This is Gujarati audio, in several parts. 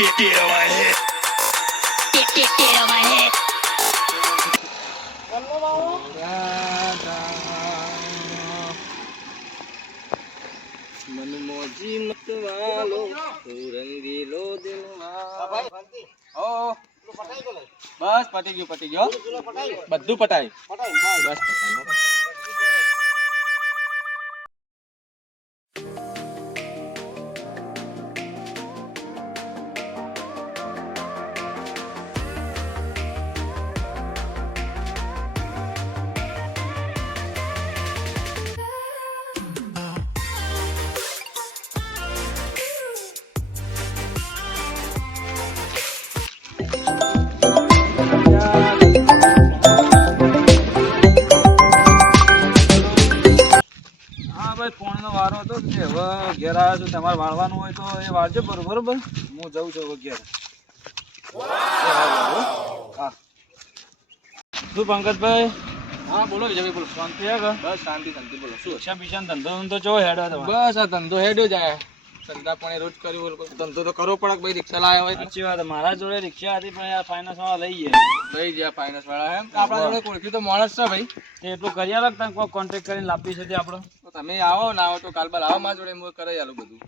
Get on my head. Get on my head. मन मोजी मत वालो तू रंगीलो दिलवा બસ પતી ગયો બધું પટાય બસ પટાય ફોનનો વારો હતો કે હવે ઘેર આવ્યો છું તમારે વાળવાનું હોય તો એ વાળજો બરોબર હું જઉં છું હવે ઘેર હા શું પંકજભાઈ હા બોલો વિજયભાઈ બોલો શાંતિ હે કે બસ શાંતિ બોલો શું અચ્છા પીછા ધંધો જો હેડો બસ આ ધંધો હેડ્યો જાય ધંધા પણ રોજ કર્યું ધંધો તો કરવો પડે ભાઈ રિક્ષા લાવ્યા હોય સાચી વાત મારા જોડે રિક્ષા હતી પણ યાર ફાઇનાન્સ વાળા લઈ ગયા ફાઇનાન્સ વાળા એમ આપણા જોડે કોળખી તો માણસ છે ભાઈ એટલું કરી આલો તમે કોઈ કોન્ટેક્ટ કરીને લાપી છે આપણો તમે આવો ના આવો તો કાલબાલ આવો મારા જોડે હું કરી આલું બધું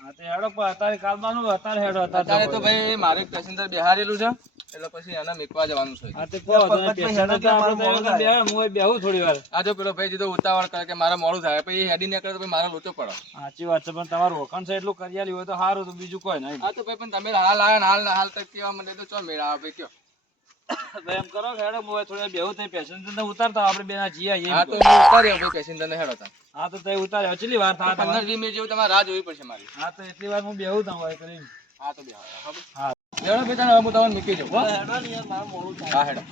હા તો હેડો પણ અત્યારે કાલબાનું અત્યારે હેડો અત્યારે તો ભાઈ મારે એક પેસેન્જર બેહારેલું છે એટલે પછી એને મેકવા જવાનું છે હા તો કોઈ પેસેન્જર આપણે બેહું થોડી વાર આ જો પેલો ભાઈ જીતો ઉતાવળ કરે કે મારે મોડું થાય પછી હેડી નીકળે તો મારા લોચો પડે સાચી વાત છે પણ તમારું રોકાણ છે એટલું કરી આલ્યું હોય તો સારું તો બીજું કોઈ નહીં હા તો ભાઈ પણ તમે હાલ આવ્યા હાલ તક કેવા મને તો ચો મેળા ભાઈ કયો એમ કરો હેડો મોય થોડા બેહું થઈ પેસેન્જર ને ઉતારતા આપણે બેના જીયા હા તો હું ઉતાર્યો ભાઈ પેસેન્જર ને હેડો તા હા તો તે ઉતાર્યો કેટલી વાર થાય 15-20 મિનિટ જેવું તમારે રાહ જોવી પડશે મારી હા તો એટલી વાર હું બેહું તા હોય કરીને હા તો બેહો હા હેડો બેટા હું તમને મૂકી જાઉં હો હેડો ને યાર મારું મોડું થાય હા હેડો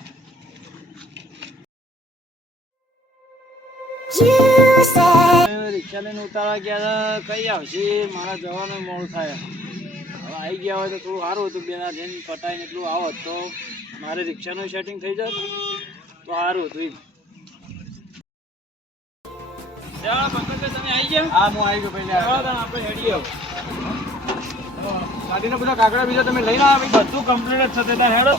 રિક્ષા લઈને ઉતારવા ગયા કઈ આવશે મારા જવાનું મોડું થાય હવે આવી ગયા હોય તો થોડું સારું હતું બેના જઈને પટાઈને એટલું આવત તો મારે રિક્ષાનું સેટિંગ થઈ જાય તો સારું હતું તમે આવી ગયા હા હું આવી ગયો ભાઈ આપણે હેડી આવો ગાડીના બધા કાગડા બીજા તમે લઈને આવ્યા બધું કમ્પ્લીટ જ થશે હેડો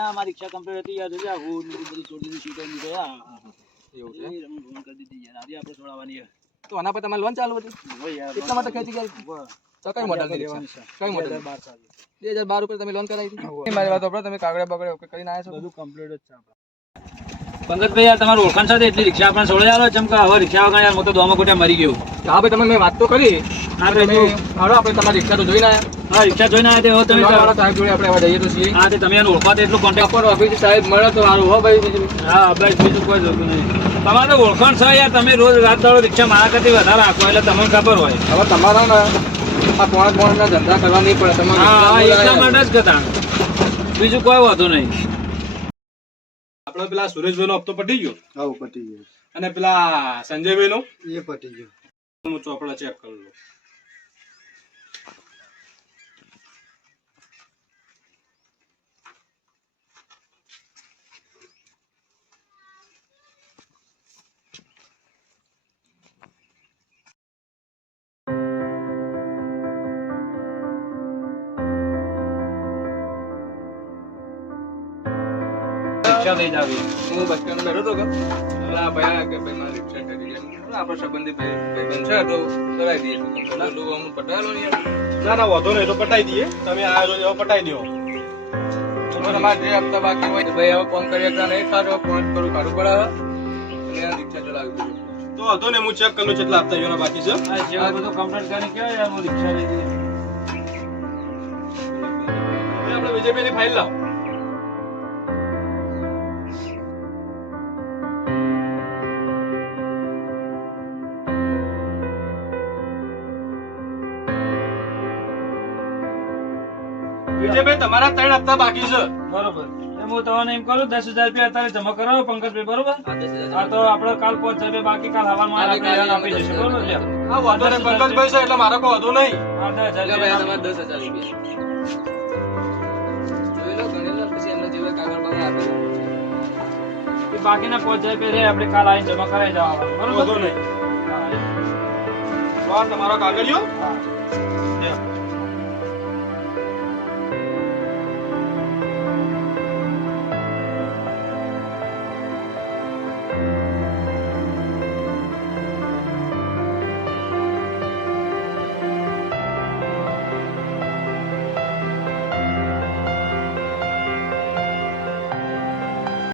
હા મારી રિક્ષા કમ્પ્લીટ હતી યાર જોયા હું બધું છોડી સીટો નીકળ્યા એવું છે ફોન કરી દીધી યાર આજે આપણે છોડાવવાની તો આના પર તમારે લોન ચાલુ હતી એટલા માટે ખેંચી ગયા તો કઈ મોડલ કઈ મોડલ 2012 ઉપર તમે લોન કરાવી હતી મારી વાત આપણે તમે કાગડા બગડે ઓકે કરીને આવ્યા છો બધું કમ્પ્લીટ જ છે આપણે પંકજભાઈ યાર તમારું ઓળખાણ સાથે એટલી રિક્ષા આપણે છોડી આલો જેમ કે હવે રિક્ષા વગર યાર મોટો દોમા કોટા મરી ગયો હા ભાઈ તમે મેં વાત તો કરી આપણે તમારી રિક્ષા તો જોઈને આવ્યા હા રિક્ષા જોઈને આવ્યા તે તમે સાહેબ જોડે આપણે હવે જઈએ તો છીએ હા તમે એને ઓળખવા એટલું કોન્ટેક્ટ કરો ઓફિસ સાહેબ મળે તો સારું હો ભાઈ હા બસ બીજું કોઈ જોતું નહીં તમારે ઓળખાણ છે યાર તમે રોજ રાત દાડો રિક્ષા મારા કરતી વધારે રાખો એટલે તમને ખબર હોય હવે તમારા ને આ પોણા ધંધા કરવા નહીં પડે તમારે હા એટલા માટે જ કહેતા બીજું કોઈ વાંધો નહીં આપણે પેલા સુરેશભાઈ નો હપ્તો પટી ગયો હા પટી ગયો અને પેલા સંજયભાઈ નો એ પટી ગયો હું ચોપડા ચેક કરી લઉં રિક્ષા લઈ જાવી હું બસ સ્ટેન્ડ બેઠો તો કે ભાઈ કે ભાઈ મારી રિક્ષા કરી આપણે સંબંધી ભાઈ છે તો કરાવી દઈએ લોકો અમુક પટાયેલો ને ના વાંધો નહીં તો પટાઈ દઈએ તમે આવ્યો છો પટાઈ દો તમારે જે હપ્તા બાકી હોય ભાઈ હવે ફોન કરી એકલા નહીં સારો ફોન કરું કાઢું પડે અને રિક્ષા ચલાવી દઉં તો વાંધો ને હું ચેક કરી લઉં કેટલા હપ્તા એના બાકી છે જેવા બધું કમ્પ્લીટ કરીને કેવાય યાર હું રિક્ષા લઈ દઈએ આપણે વિજયભાઈ ની ફાઇલ લાવો વિજયભાઈ તમારા 3 હપ્તા બાકી છે. બરોબર હું તમને એમ કરું 10,000 રૂપિયા અત્યારે જમા કરાવો પંકજભાઈ બરોબર હા તો આપણે કાલ 5,000 રૂપિયા બાકી કાલ હવારમાં આપણે યાદ આપી દઈશું બરોબર લ્યો હા વાંધો નહીં પંકજભાઈ છે એટલે મારે કોઈ વધુ નહીં. હા 10,000 રૂપિયા તમારે 10,000 રૂપિયા જોઈ લો ગણી લો પછી એમને જેવા કાગળ બાગળ આપી દો. એ બાકીના 5,000 રૂપિયા રે આપણે કાલ આવીને જમા કરાવી જવા બરોબર વધુ નહીં. હા તો આ તમારો કાગળિયો હા